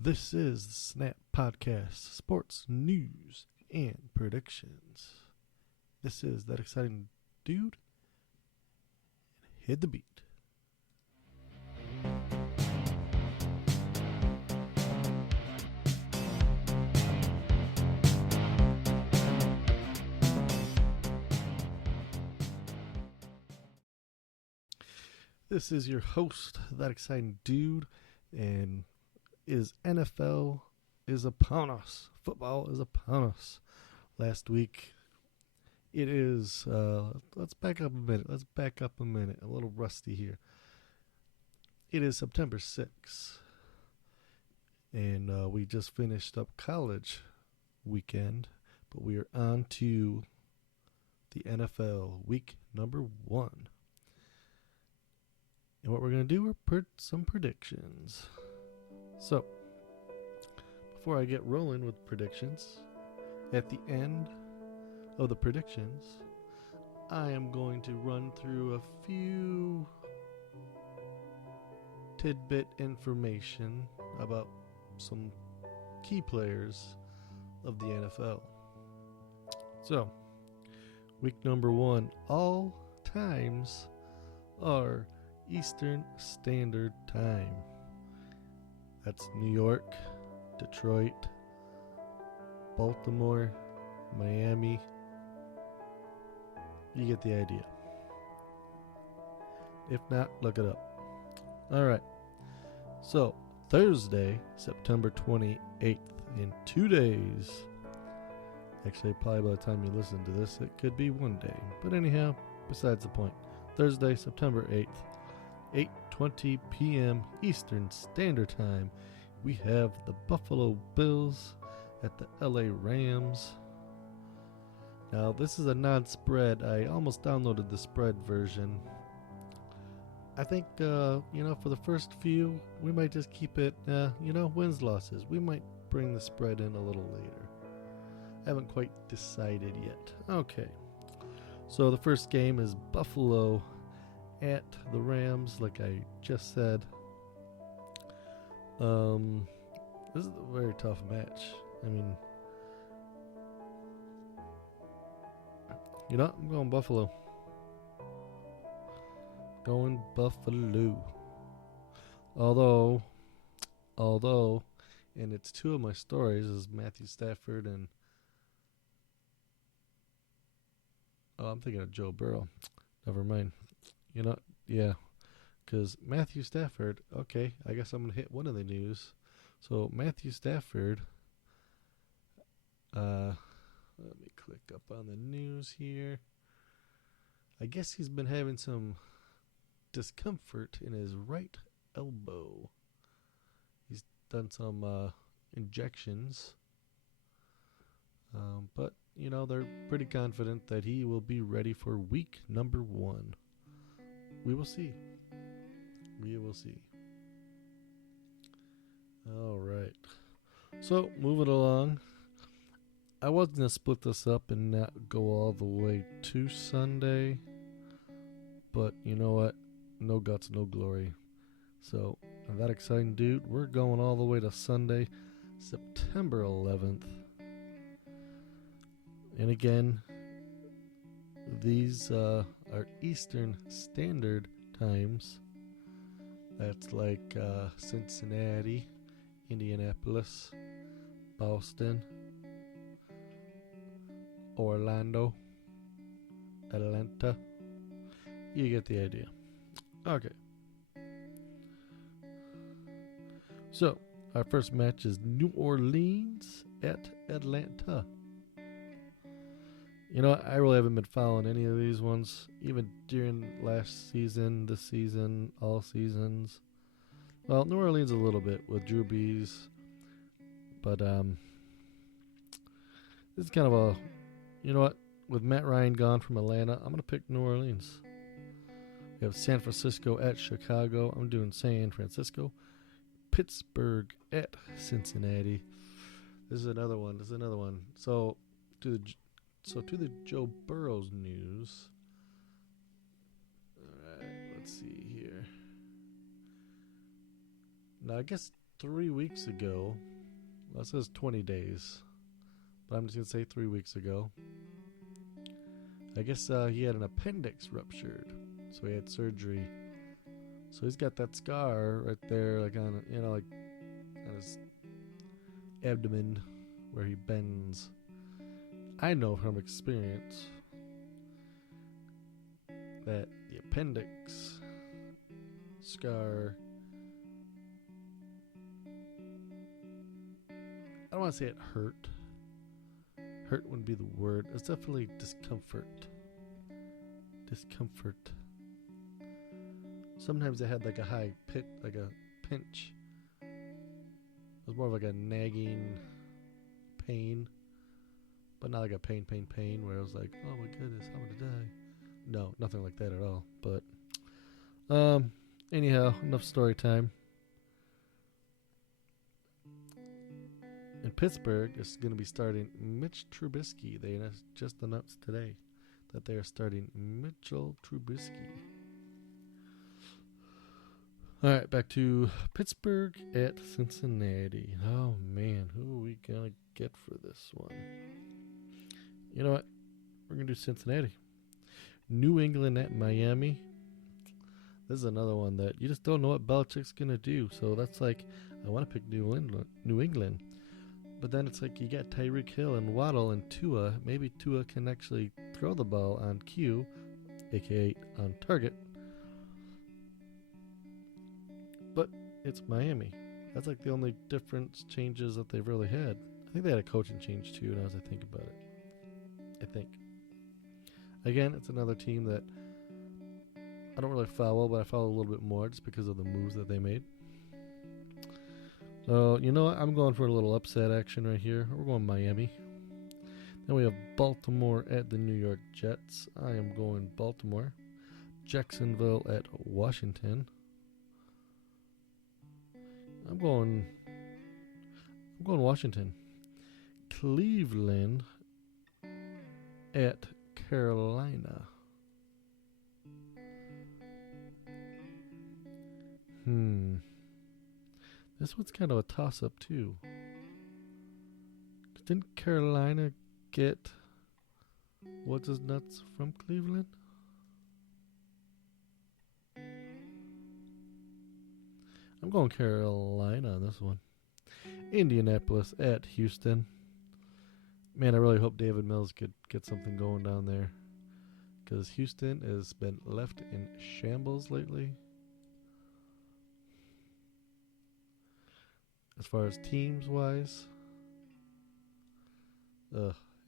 This is the Snap Podcast, sports news and predictions. This is that exciting dude. Hit the beat. This is your host, that exciting dude, and NFL is upon us. Football is upon us. Last week, it is, let's back up a minute. I'm a little rusty here. It is September 6th, and we just finished up college weekend, but we are on to the NFL week number 1. And what we're going to do are some predictions. So, before I get rolling with predictions, at the end of the predictions, I am going to run through a few tidbit information about some key players of the NFL. So, week number 1, all times are Eastern Standard Time. That's New York, Detroit, Baltimore, Miami. You get the idea. If not, look it up. Alright. So, Thursday, September 28th, in 2 days. Actually, probably by the time you listen to this, it could be 1 day. But anyhow, besides the point. Thursday, September 8th. 8:20 p.m. Eastern Standard Time, we have the Buffalo Bills at the LA Rams. Now, this is a non-spread. I almost downloaded the spread version. I think, for the first few, we might just keep it, wins, losses. We might bring the spread in a little later. Haven't quite decided yet. Okay. So, the first game is Buffalo at the Rams, like I just said. This is a very tough match. I mean, I'm going Buffalo. Going Buffalo. Although, and it's two of my stories, is Matthew Stafford and I'm thinking of Joe Burrow. Never mind. Yeah, because Matthew Stafford, okay, I guess I'm going to hit one of the news. So, Matthew Stafford, let me click up on the news here. I guess he's been having some discomfort in his right elbow. He's done some injections, but, they're pretty confident that he will be ready for week number 1. We will see. All right. So, moving along. I was going to split this up and not go all the way to Sunday. But you know what? No guts, no glory. So, that exciting dude, we're going all the way to Sunday, September 11th. And again, these are Eastern Standard Times. That's like Cincinnati, Indianapolis, Boston, Orlando, Atlanta. You get the idea. Okay. So, our first match is New Orleans at Atlanta. I really haven't been following any of these ones, even during last season, this season, all seasons. Well, New Orleans a little bit with Drew Brees, but this is kind of a, with Matt Ryan gone from Atlanta, I'm going to pick New Orleans. We have San Francisco at Chicago. I'm doing San Francisco. Pittsburgh at Cincinnati. This is another one. So, to the Joe Burrow's news. All right, let's see here. Now, I guess 3 weeks ago, well, it says 20 days, but I'm just going to say 3 weeks ago, I guess he had an appendix ruptured, so he had surgery. So he's got that scar right there, like on, like on his abdomen where he bends. I know from experience that the appendix scar, I don't want to say it hurt. Hurt wouldn't be the word. It's definitely discomfort. Discomfort. Sometimes it had like a high pit, like a pinch. It was more of like a nagging pain, but not like a pain where it was like, oh my goodness, I'm gonna die. No, nothing like that at all. But anyhow, enough story time. In Pittsburgh is going to be starting Mitch Trubisky. They just announced today that they are starting Mitchell Trubisky. All right, back to Pittsburgh at Cincinnati. Oh, man, who are we going to get for this one? You know what? We're going to do Cincinnati. New England at Miami. This is another one that you just don't know what Belichick's going to do. So that's like, I want to pick New England. But then it's like you got Tyreek Hill and Waddle and Tua. Maybe Tua can actually throw the ball on cue, a.k.a. on target. But it's Miami. That's like the only difference changes that they've really had. I think they had a coaching change too now as I think about it. I think. Again, it's another team that I don't really follow, but I follow a little bit more just because of the moves that they made. So, you know what? I'm going for a little upset action right here. We're going Miami. Then we have Baltimore at the New York Jets. I am going Baltimore. Jacksonville at Washington. I'm going Washington. Cleveland at Carolina. This one's kind of a toss-up, too. Didn't Carolina get what's his nuts from Cleveland? I'm going Carolina on this one. Indianapolis at Houston. Man, I really hope David Mills could get something going down there, because Houston has been left in shambles lately. As far as teams wise,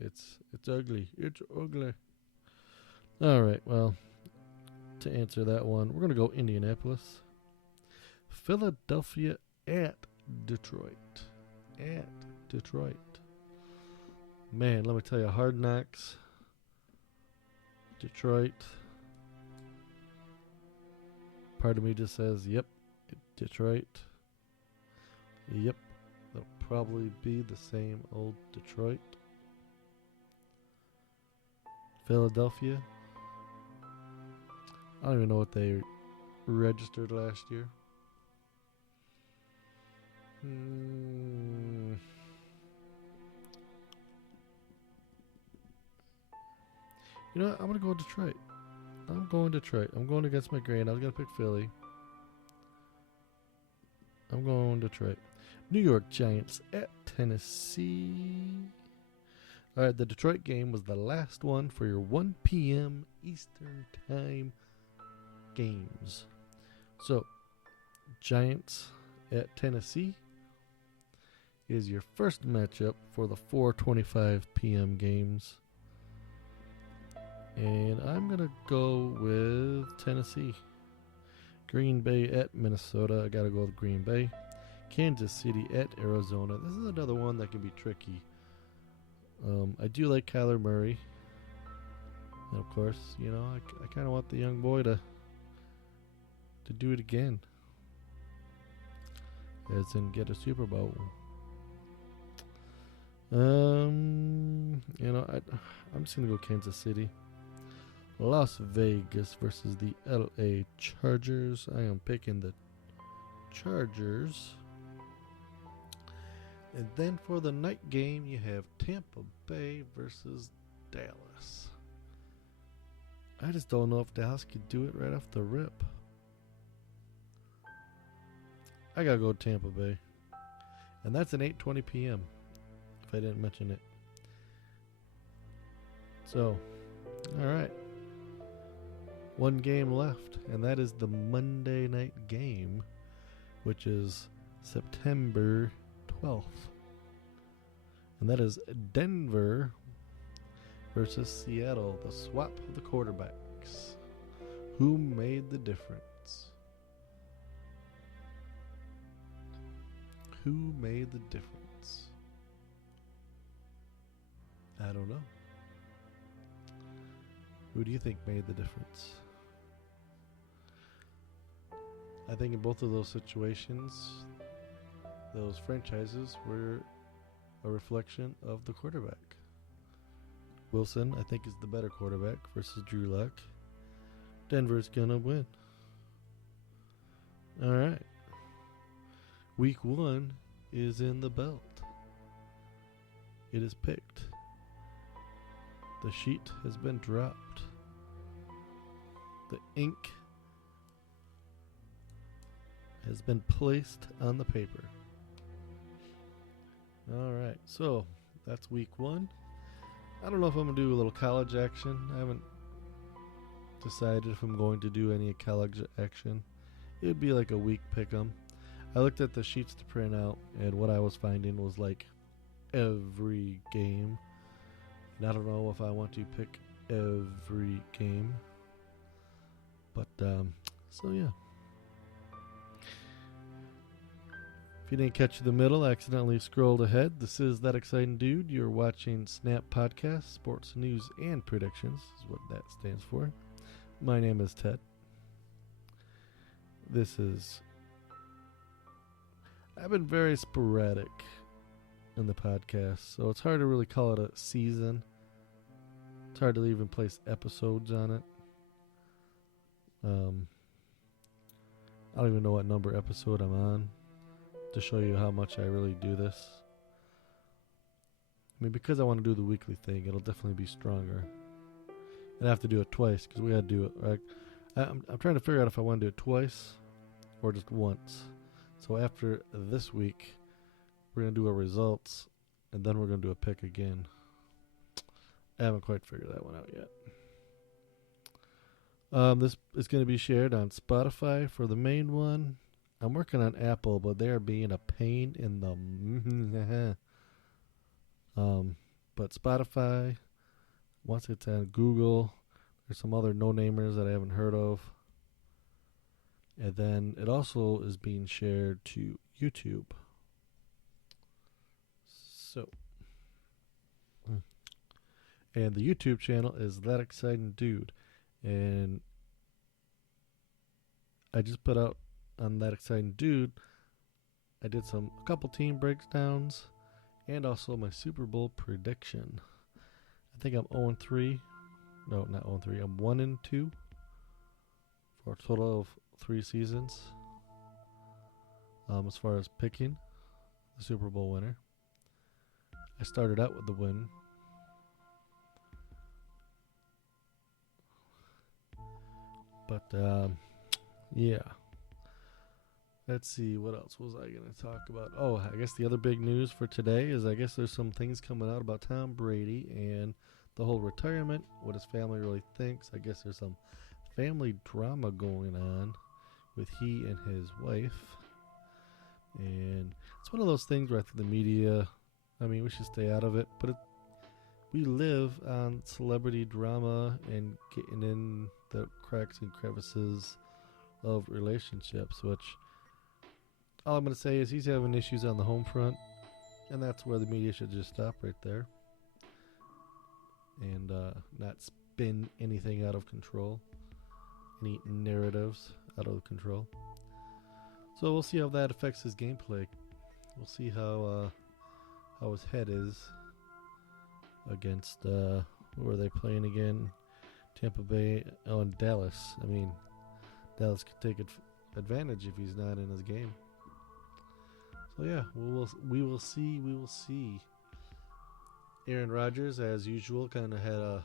it's ugly. It's ugly. All right, well, to answer that one, we're gonna go Indianapolis. Philadelphia at Detroit. At Detroit. Man, let me tell you, Hard Knocks. Detroit. Part of me just says, yep, Detroit. Yep, they'll probably be the same old Detroit. Philadelphia. I don't even know what they registered last year. You know what? I'm going to go Detroit. I'm going against my grain. I was going to pick Philly. I'm going Detroit. New York Giants at Tennessee. All right, the Detroit game was the last one for your 1 p.m. Eastern Time games. So, Giants at Tennessee is your first matchup for the 4:25 p.m. games. And I'm going to go with Tennessee. Green Bay at Minnesota. I got to go with Green Bay. Kansas City at Arizona. This is another one that can be tricky. I do like Kyler Murray. And of course, you know, I kind of want the young boy to do it again. As in get a Super Bowl. You know, I'm just going to go Kansas City. Las Vegas versus the LA Chargers. I am picking the Chargers. And then for the night game, you have Tampa Bay versus Dallas. I just don't know if Dallas could do it right off the rip. I gotta go Tampa Bay. And that's an 8:20 p.m. if I didn't mention it. So, alright. One game left, and that is the Monday night game, which is September 12th. And that is Denver versus Seattle, the swap of the quarterbacks. Who made the difference? Who made the difference? I don't know. Who do you think made the difference? I think in both of those situations, those franchises were a reflection of the quarterback. Wilson, I think, is the better quarterback versus Drew Lock. Denver's going to win. All right. Week 1 is in the belt. It is picked. The sheet has been dropped. The ink has been placed on the paper. All right, so that's week 1. I don't know if I'm going to do a little college action. I haven't decided if I'm going to do any college action. It would be like a week pick'em. I looked at the sheets to print out, and what I was finding was like every game. And I don't know if I want to pick every game. But, so yeah. If you didn't catch the middle, I accidentally scrolled ahead. This is That Exciting Dude. You're watching Snap Podcast, Sports News and Predictions is what that stands for. My name is Ted. I've been very sporadic in the podcast, so it's hard to really call it a season. It's hard to even place episodes on it. I don't even know what number episode I'm on to show you how much I really do this. I mean, because I want to do the weekly thing, it'll definitely be stronger. And I have to do it twice because we got to do it. Right? I'm trying to figure out if I want to do it twice or just once. So after this week, we're going to do our results, and then we're going to do a pick again. I haven't quite figured that one out yet. This is going to be shared on Spotify for the main one. I'm working on Apple, but they're being a pain in the... but Spotify, once it's on Google, there's some other no-namers that I haven't heard of. And then it also is being shared to YouTube. So. And the YouTube channel is That Exciting Dude. And I just put out on That Exciting Dude, I did a couple team breakdowns and also my Super Bowl prediction. I think I'm 0-3. No, not 0-3. I'm 1-2 for a total of 3 seasons. As far as picking the Super Bowl winner, I started out with the win. But, yeah. Let's see, what else was I going to talk about? Oh, I guess the other big news for today is I guess there's some things coming out about Tom Brady and the whole retirement, what his family really thinks. I guess there's some family drama going on with he and his wife. And it's one of those things where I think the media, I mean, we should stay out of it, but we live on celebrity drama and getting in the cracks and crevices of relationships, which all I'm going to say is he's having issues on the home front, and that's where the media should just stop right there and not spin anything out of control, any narratives out of control. So we'll see how that affects his gameplay. We'll see how his head is against who are they playing again? Tampa Bay and Dallas. I mean, Dallas could take advantage if he's not in his game. So yeah, we will see. We will see. Aaron Rodgers, as usual, kind of had a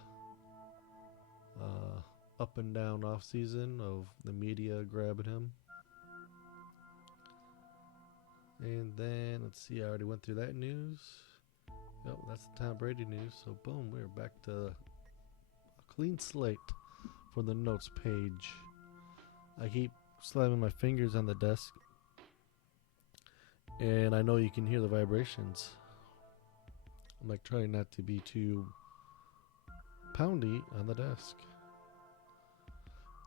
up and down off season of the media grabbing him. And then let's see, I already went through that news. Yep, that's the Tom Brady news. So boom, we're back to a clean slate for the notes page. I keep slamming my fingers on the desk, and I know you can hear the vibrations. I'm like trying not to be too poundy on the desk.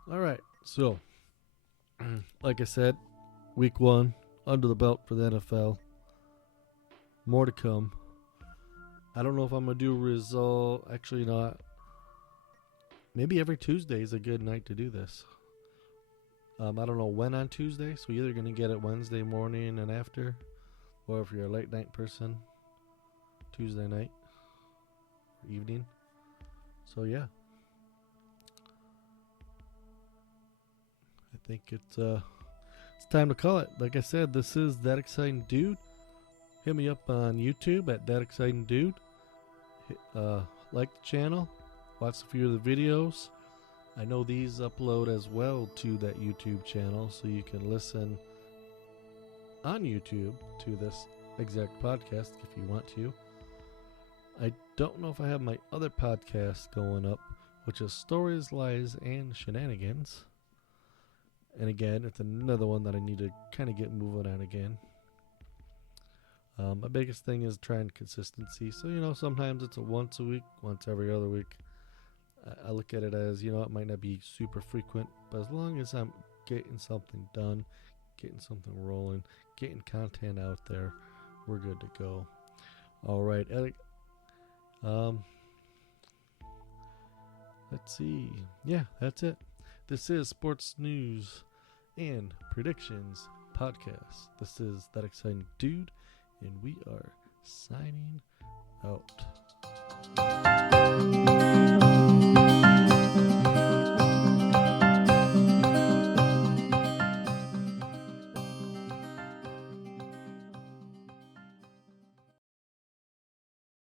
Alright, so like I said, week 1 under the belt for the NFL. More to come. I don't know if I'm going to do a result. Actually, not. Maybe every Tuesday is a good night to do this. I don't know when on Tuesday, so you're either going to get it Wednesday morning and after, or if you're a late night person, Tuesday night, evening. So yeah, I think it's time to call it. Like I said, this is That Exciting Dude. Hit me up on YouTube at That Exciting Dude. Like the channel, watch a few of the videos. I know these upload as well to that YouTube channel, so you can listen on YouTube to this exact podcast if you want to. I don't know if I have my other podcast going up, which is Stories, Lies, and Shenanigans. And again, it's another one that I need to kind of get moving on again. My biggest thing is trying consistency. So, sometimes it's a once a week, once every other week. I look at it as, it might not be super frequent, but as long as I'm getting something done, getting something rolling, getting content out there, we're good to go. All right, Eric. Let's see. Yeah, that's it. This is Sports News and Predictions Podcast. This is That Exciting Dude, and we are signing out.